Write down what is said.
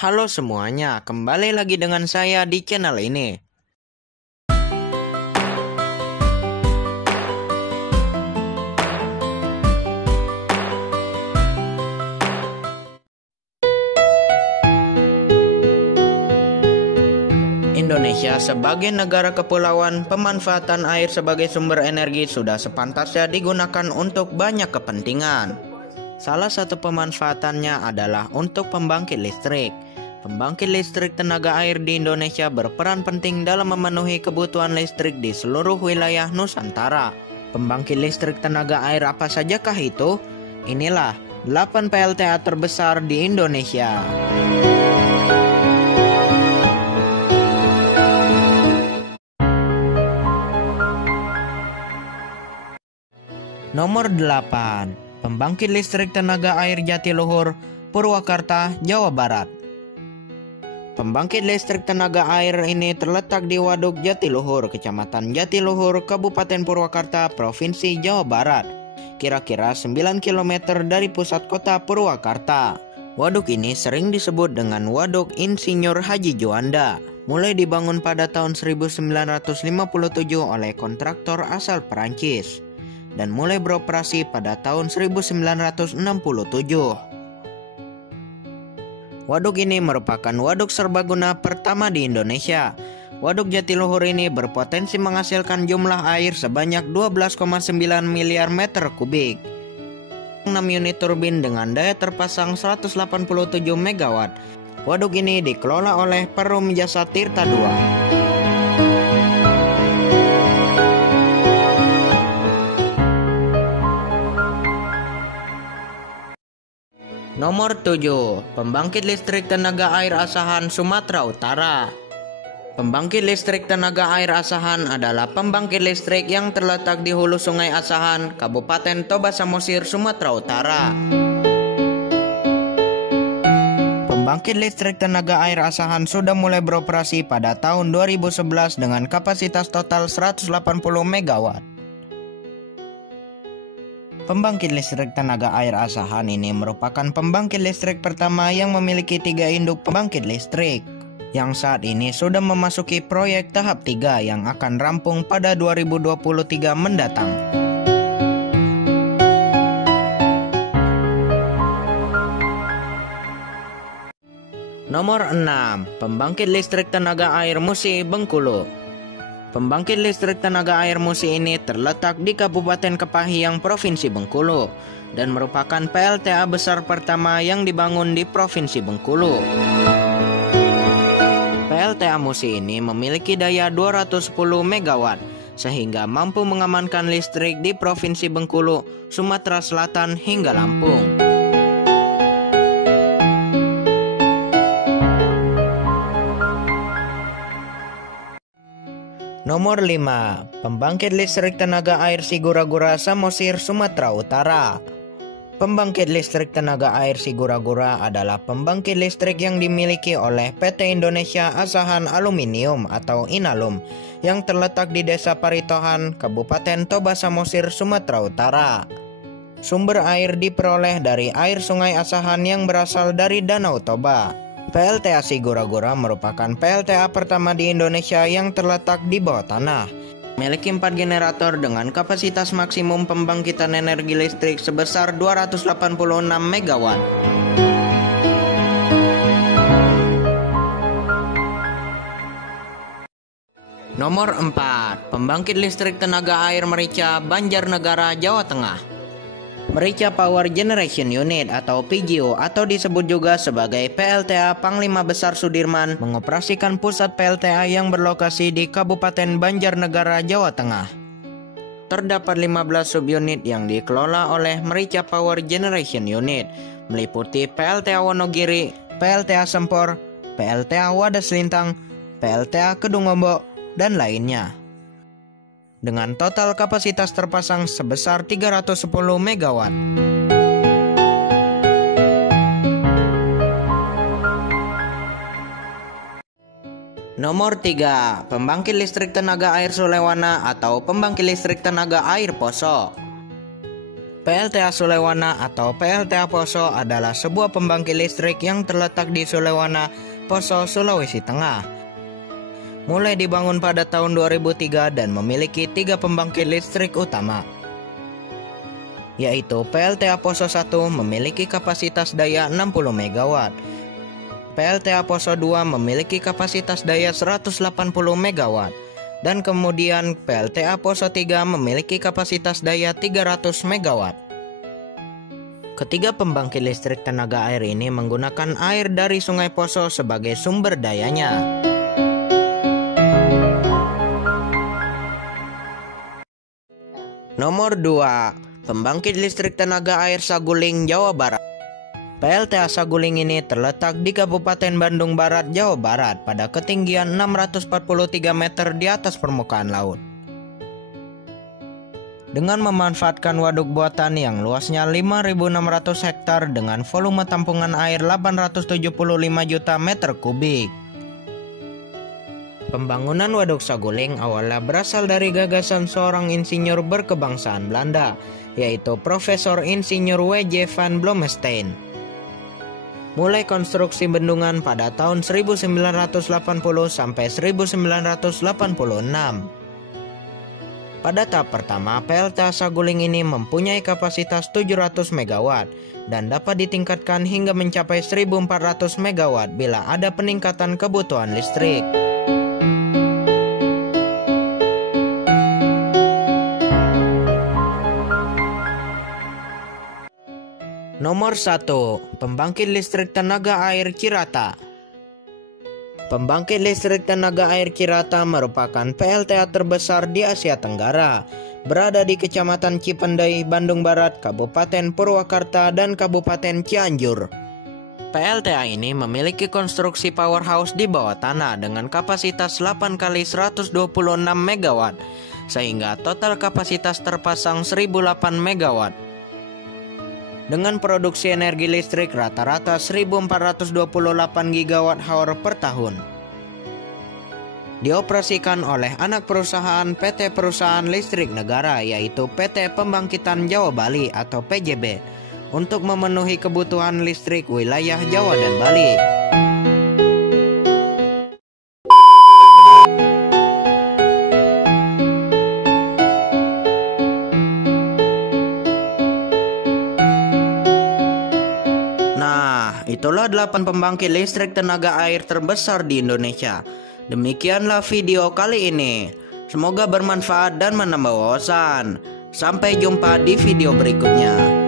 Halo semuanya, kembali lagi dengan saya di channel ini. Indonesia sebagai negara kepulauan, pemanfaatan air sebagai sumber energi sudah sepantasnya digunakan untuk banyak kepentingan. Salah satu pemanfaatannya adalah untuk pembangkit listrik. Pembangkit listrik tenaga air di Indonesia berperan penting dalam memenuhi kebutuhan listrik di seluruh wilayah Nusantara. Pembangkit listrik tenaga air apa sajakah itu? Inilah 8 PLTA terbesar di Indonesia. Nomor 8. Pembangkit listrik tenaga air Jatiluhur, Purwakarta, Jawa Barat. Pembangkit listrik tenaga air ini terletak di Waduk Jatiluhur, Kecamatan Jatiluhur, Kabupaten Purwakarta, Provinsi Jawa Barat. Kira-kira 9 km dari pusat kota Purwakarta. Waduk ini sering disebut dengan Waduk Insinyur Haji Juanda. Mulai dibangun pada tahun 1957 oleh kontraktor asal Perancis dan mulai beroperasi pada tahun 1967. Waduk ini merupakan waduk serbaguna pertama di Indonesia. Waduk Jatiluhur ini berpotensi menghasilkan jumlah air sebanyak 12,9 miliar meter kubik. 6 unit turbin dengan daya terpasang 187 MW. Waduk ini dikelola oleh Perum Jasa Tirta II. Nomor 7. Pembangkit listrik tenaga air Asahan, Sumatera Utara. Pembangkit listrik tenaga air Asahan adalah pembangkit listrik yang terletak di hulu Sungai Asahan, Kabupaten Toba Samosir, Sumatera Utara. Pembangkit listrik tenaga air Asahan sudah mulai beroperasi pada tahun 2011 dengan kapasitas total 180 MW. Pembangkit listrik tenaga air Asahan ini merupakan pembangkit listrik pertama yang memiliki 3 induk pembangkit listrik, yang saat ini sudah memasuki proyek tahap 3 yang akan rampung pada 2023 mendatang. Nomor 6. Pembangkit listrik tenaga air Musi, Bengkulu. Pembangkit listrik tenaga air Musi ini terletak di Kabupaten Kepahyang, Provinsi Bengkulu, dan merupakan PLTA besar pertama yang dibangun di Provinsi Bengkulu. PLTA Musi ini memiliki daya 210 MW, sehingga mampu mengamankan listrik di Provinsi Bengkulu, Sumatera Selatan hingga Lampung. Nomor 5. Pembangkit listrik tenaga air Sigura-gura, Samosir, Sumatera Utara. Pembangkit listrik tenaga air Sigura-gura adalah pembangkit listrik yang dimiliki oleh PT Indonesia Asahan Aluminium atau Inalum yang terletak di Desa Paritohan, Kabupaten Toba Samosir, Sumatera Utara. Sumber air diperoleh dari air Sungai Asahan yang berasal dari Danau Toba. PLTA Sigura-gura merupakan PLTA pertama di Indonesia yang terletak di bawah tanah. Memiliki 4 generator dengan kapasitas maksimum pembangkitan energi listrik sebesar 286 MW. Nomor 4. Pembangkit listrik tenaga air Merica, Banjarnegara, Jawa Tengah. Merica Power Generation Unit atau PGU atau disebut juga sebagai PLTA Panglima Besar Sudirman mengoperasikan pusat PLTA yang berlokasi di Kabupaten Banjarnegara, Jawa Tengah. Terdapat 15 subunit yang dikelola oleh Merica Power Generation Unit, meliputi PLTA Wonogiri, PLTA Sempor, PLTA Wadas Lintang, PLTA Kedungombo, dan lainnya. Dengan total kapasitas terpasang sebesar 310 MW. Nomor 3. Pembangkit listrik tenaga air Sulewana atau pembangkit listrik tenaga air Poso. PLTA Sulewana atau PLTA Poso adalah sebuah pembangkit listrik yang terletak di Sulewana, Poso, Sulawesi Tengah. Mulai dibangun pada tahun 2003 dan memiliki 3 pembangkit listrik utama, yaitu PLTA Poso 1 memiliki kapasitas daya 60 MW, PLTA Poso 2 memiliki kapasitas daya 180 MW, dan kemudian PLTA Poso 3 memiliki kapasitas daya 300 MW. Ketiga pembangkit listrik tenaga air ini menggunakan air dari Sungai Poso sebagai sumber dayanya. Nomor 2, pembangkit listrik tenaga air Saguling, Jawa Barat. PLTA Saguling ini terletak di Kabupaten Bandung Barat, Jawa Barat pada ketinggian 643 meter di atas permukaan laut. Dengan memanfaatkan waduk buatan yang luasnya 5.600 hektar dengan volume tampungan air 875 juta meter kubik. Pembangunan Waduk Saguling awalnya berasal dari gagasan seorang insinyur berkebangsaan Belanda, yaitu Profesor Insinyur W.J. van Blommestein. Mulai konstruksi bendungan pada tahun 1980 sampai 1986. Pada tahap pertama, PLTA Saguling ini mempunyai kapasitas 700 MW dan dapat ditingkatkan hingga mencapai 1.400 MW bila ada peningkatan kebutuhan listrik. Nomor 1, pembangkit listrik tenaga air Cirata. Pembangkit listrik tenaga air Cirata merupakan PLTA terbesar di Asia Tenggara, berada di Kecamatan Cipendei, Bandung Barat, Kabupaten Purwakarta, dan Kabupaten Cianjur. PLTA ini memiliki konstruksi powerhouse di bawah tanah dengan kapasitas 8 kali 126 MW, sehingga total kapasitas terpasang 1.008 MW. Dengan produksi energi listrik rata-rata 1.428 GWh per tahun. Dioperasikan oleh anak perusahaan PT Perusahaan Listrik Negara, yaitu PT Pembangkitan Jawa Bali atau PJB, untuk memenuhi kebutuhan listrik wilayah Jawa dan Bali. Itulah 8 pembangkit listrik tenaga air terbesar di Indonesia. Demikianlah video kali ini. Semoga bermanfaat dan menambah wawasan. Sampai jumpa di video berikutnya.